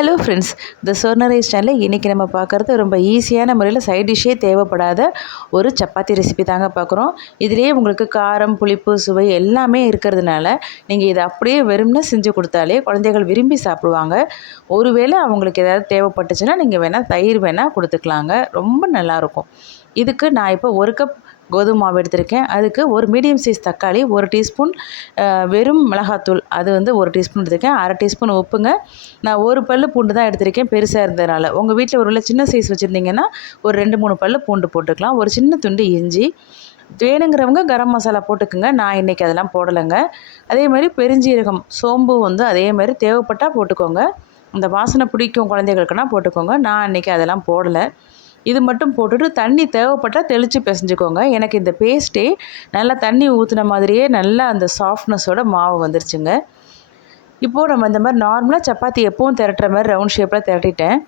Hello friends இந்த சொர்ணரைஸ் சேனலில் இன்றைக்கி நம்ம பார்க்குறது ரொம்ப ஈஸியான முறையில் சைட் டிஷ்ஷே தேவைப்படாத ஒரு சப்பாத்தி ரெசிபி தாங்க பார்க்குறோம். இதுலேயே உங்களுக்கு காரம் புளிப்பு சுவை எல்லாமே இருக்கிறதுனால நீங்கள் இதை அப்படியே வெறும்னு செஞ்சு கொடுத்தாலே குழந்தைகள் விரும்பி சாப்பிடுவாங்க. ஒருவேளை அவங்களுக்கு ஏதாவது தேவைப்பட்டுச்சுன்னா நீங்கள் வேணால் தயிர் வேணால் கொடுத்துக்கலாங்க. ரொம்ப நல்லாயிருக்கும் இதுக்கு நான் இப்போ ஒரு கப் கோதுமை மாவு எடுத்திருக்கேன். அதுக்கு ஒரு மீடியம் சைஸ் தக்காளி ஒரு டீஸ்பூன் வெறும் மிளகாத்தூள். அது வந்து ஒரு டீஸ்பூன் எடுத்திருக்கேன். அரை டீஸ்பூன் உப்புங்க. நான் ஒரு பல் பூண்டு தான் எடுத்திருக்கேன் பெருசாக இருந்ததுனால. உங்கள் வீட்டில் ஒரு சின்ன சைஸ் வச்சுருந்தீங்கன்னா ஒரு ரெண்டு மூணு பல் பூண்டு போட்டுக்கலாம். ஒரு சின்ன துண்டு இஞ்சி. வேணுங்கிறவங்க கரம் மசாலா போட்டுக்குங்க. நான் இன்றைக்கி அதெல்லாம் போடலைங்க. அதே மாதிரி பெருஞ்சீரகம் சோம்பு வந்து அதே மாதிரி தேவைப்பட்டால் போட்டுக்கோங்க. அந்த வாசனை பிடிக்கும் குழந்தைகளுக்குன்னா போட்டுக்கோங்க. நான் இன்றைக்கி அதெல்லாம் போடலை. இது மட்டும் போட்டுட்டு தண்ணி தேவைப்பட்டால் தெளித்து பிசைஞ்சுக்கோங்க. எனக்கு இந்த பேஸ்ட்டே நல்லா தண்ணி ஊற்றின மாதிரியே நல்லா அந்த சாஃப்ட்னஸோட மாவு வந்துருச்சுங்க. இப்போது நம்ம இந்த மாதிரி நார்மலாக சப்பாத்தி எப்பவும் திரட்டுற மாதிரி ரவுண்ட் ஷேப்பில் திரட்டிட்டேன்.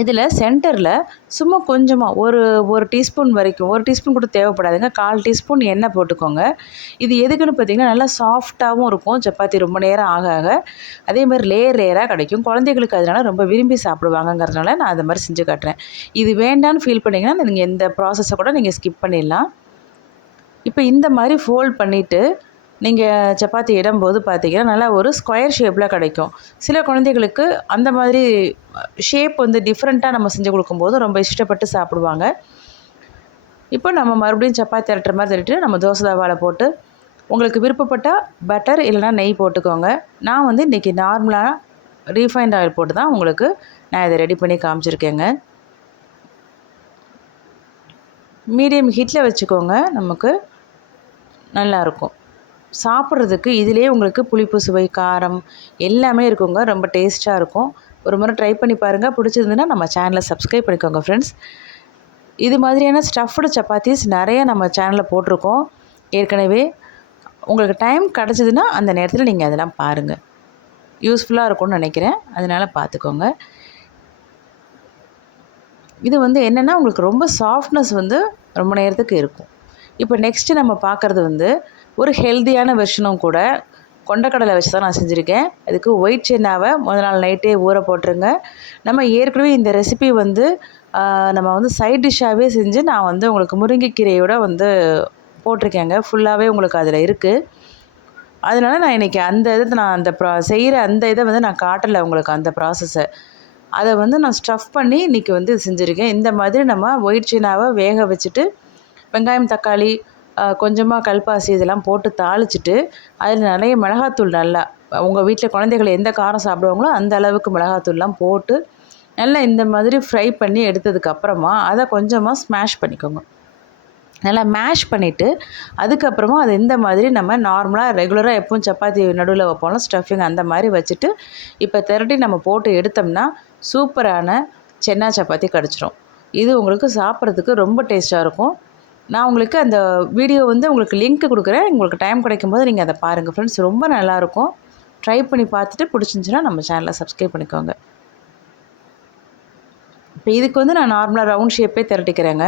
இதில் சென்டரில் சும்மா கொஞ்சமாக ஒரு ஒரு டீஸ்பூன் வரைக்கும் ஒரு டீஸ்பூன் கூட தேவைப்படாதுங்க. கால் டீஸ்பூன் எண்ணெய் போட்டுக்கோங்க. இது எதுக்குன்னு பார்த்தீங்கன்னா நல்லா சாஃப்டாகவும் இருக்கும். சப்பாத்தி ரொம்ப நேரம் ஆக ஆக. அதே மாதிரி லேயர் லேயராக கிடைக்கும். குழந்தைகளுக்கு அதனால ரொம்ப விரும்பி சாப்பிடுவாங்கங்கிறதுனால நான் அதை மாதிரி செஞ்சு காட்டுறேன். இது வேண்டான்னு ஃபீல் பண்ணிங்கன்னா நீங்கள் இந்த ப்ராசஸை கூட நீங்கள் ஸ்கிப் பண்ணிடலாம். இப்போ இந்த மாதிரி ஃபோல்ட் பண்ணிவிட்டு நீங்கள் சப்பாத்தி இடும்போது பார்த்தீங்கன்னா நல்லா ஒரு ஸ்கொயர் ஷேப்பில் கிடைக்கும். சில குழந்தைகளுக்கு அந்த மாதிரி ஷேப் வந்து டிஃப்ரெண்ட்டாக நம்ம செஞ்சு கொடுக்கும்போது ரொம்ப இஷ்டப்பட்டு சாப்பிடுவாங்க. இப்போ நம்ம மறுபடியும் சப்பாத்தி திரட்டுற மாதிரி திரட்டிட்டு நம்ம தோசை தவாவில் போட்டு உங்களுக்கு விருப்பப்பட்டால் பட்டர் இல்லைனா நெய் போட்டுக்கோங்க. நான் வந்து இன்றைக்கி நார்மலாக ரீஃபைண்ட் ஆயில் போட்டு தான் உங்களுக்கு நான் இதை ரெடி பண்ணி காமிச்சிருக்கேங்க. மீடியம் ஹீட்டில் வச்சுக்கோங்க நமக்கு நல்லாயிருக்கும் சாப்பிட்றதுக்கு இதிலே உங்களுக்கு புளிப்பு சுவை காரம் எல்லாமே இருக்குங்க. ரொம்ப டேஸ்ட்டாக இருக்கும். ஒரு முறை ட்ரை பண்ணி பாருங்கள் பிடிச்சிருந்துன்னா நம்ம சேனலை சப்ஸ்கிரைப் பண்ணிக்கோங்க ஃப்ரெண்ட்ஸ் இது மாதிரியான ஸ்டஃப்டு சப்பாத்திஸ் நிறைய நம்ம சேனலில் போட்டிருக்கோம். ஏற்கனவே உங்களுக்கு டைம் கிடச்சிதுன்னா அந்த நேரத்தில் நீங்கள் அதெல்லாம் பாருங்கள் யூஸ்ஃபுல்லாக இருக்கும்னு நினைக்கிறேன். அதனால் பார்த்துக்கோங்க இது வந்து என்னென்னா உங்களுக்கு ரொம்ப சாஃப்ட்னஸ் வந்து ரொம்ப நேரத்துக்கு இருக்கும். இப்போ நெக்ஸ்ட்டு நம்ம பார்க்குறது வந்து ஒரு ஹெல்த்தியான வெர்ஷனும் கூட கொண்டக்கடலை வச்சு தான் நான் செஞ்சுருக்கேன். அதுக்கு ஒயிட் சென்னாவை முதல் நாள் நைட்டே ஊற போட்டுருங்க. நம்ம ஏற்கனவே இந்த ரெசிபி வந்து நம்ம வந்து சைட் டிஷ்ஷாகவே செஞ்சு நான் வந்து உங்களுக்கு முருங்கைக்கீரையோட வந்து போட்டிருக்கேங்க. ஃபுல்லாகவே உங்களுக்கு அதில் இருக்குது அதனால் நான் இன்றைக்கி அந்த இதை நான் அந்த ப்ரா செய்கிற அந்த இதை வந்து நான் காட்டலை உங்களுக்கு அந்த ப்ராசஸை அதை வந்து நான் ஸ்டஃப் பண்ணி இன்றைக்கி வந்து செஞ்சுருக்கேன். இந்த மாதிரி நம்ம ஒயிட் சீனாவை வேக வச்சுட்டு வெங்காயம் தக்காளி கொஞ்சமாக கல்பாசி இதெல்லாம் போட்டு தாளிச்சிட்டு அதில் நிறைய மிளகாத்தூள் நல்லா உங்கள் வீட்டில் குழந்தைகள் எந்த காரம் சாப்பிடுவாங்களோ அந்த அளவுக்கு மிளகாத்தூள்லாம் போட்டு நல்லா இந்த மாதிரி ஃப்ரை பண்ணி எடுத்ததுக்கப்புறமா அதை கொஞ்சமாக ஸ்மாஷ் பண்ணிக்கோங்க. நல்லா மேஷ் பண்ணிவிட்டு அதுக்கப்புறமா அது இந்த மாதிரி நம்ம நார்மலாக ரெகுலராக எப்பவும் சப்பாத்தி நடுவில் வைப்போம்ல ஸ்டஃபிங் அந்த மாதிரி வச்சுட்டு இப்போ திரட்டி நம்ம போட்டு எடுத்தோம்னா சூப்பரான சென்னா சப்பாத்தி கிடச்சிரும். இது உங்களுக்கு சாப்பிட்றதுக்கு ரொம்ப டேஸ்ட்டாக இருக்கும். நான் உங்களுக்கு அந்த வீடியோ வந்து உங்களுக்கு லிங்க் கொடுக்குறேன். உங்களுக்கு டைம் கிடைக்கும் போது நீங்கள் அதை பாருங்கள் ஃப்ரெண்ட்ஸ் ரொம்ப நல்லாயிருக்கும். ட்ரை பண்ணி பார்த்துட்டு பிடிச்சிருந்துச்சுன்னா நம்ம சேனலை சப்ஸ்கிரைப் பண்ணிக்கோங்க. இப்போ இதுக்கு வந்து நான் நார்மலாக ரவுண்ட் ஷேப்பே திரட்டிக்கிறேங்க.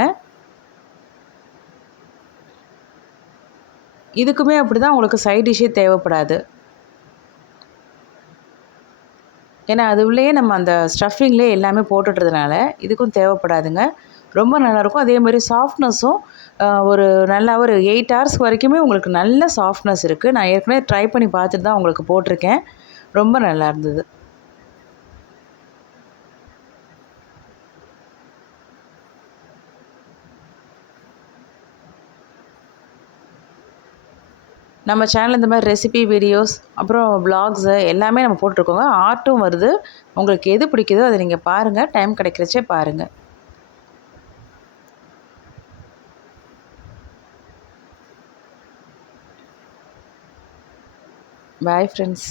இதுக்குமே அப்படி தான் உங்களுக்கு சைட் டிஷ்ஷே தேவைப்படாது. ஏன்னா அது உள்ளேயே நம்ம அந்த ஸ்டஃபிங்லேயே எல்லாமே போட்டுடுறதுனால இதுக்கும் தேவைப்படாதுங்க. ரொம்ப நல்லாயிருக்கும். அதே மாதிரி சாஃப்ட்னஸும் ஒரு நல்லா ஒரு எயிட் ஹவர்ஸ் வரைக்குமே உங்களுக்கு நல்ல சாஃப்ட்னஸ் இருக்குது நான் ஏற்கனவே ட்ரை பண்ணி பார்த்துட்டு தான் உங்களுக்கு போட்டிருக்கேன். ரொம்ப நல்லா இருந்தது. நம்ம சேனல் இந்த மாதிரி ரெசிபி வீடியோஸ் அப்புறம் ப்ளாக்ஸு எல்லாமே நம்ம போட்டிருக்கோங்க. ஆர்ட்டும் வருது. உங்களுக்கு எது பிடிக்குதோ அதை நீங்கள் பாருங்கள் டைம் கிடைக்கிறச்சே பாருங்கள் பாய் ஃப்ரெண்ட்ஸ்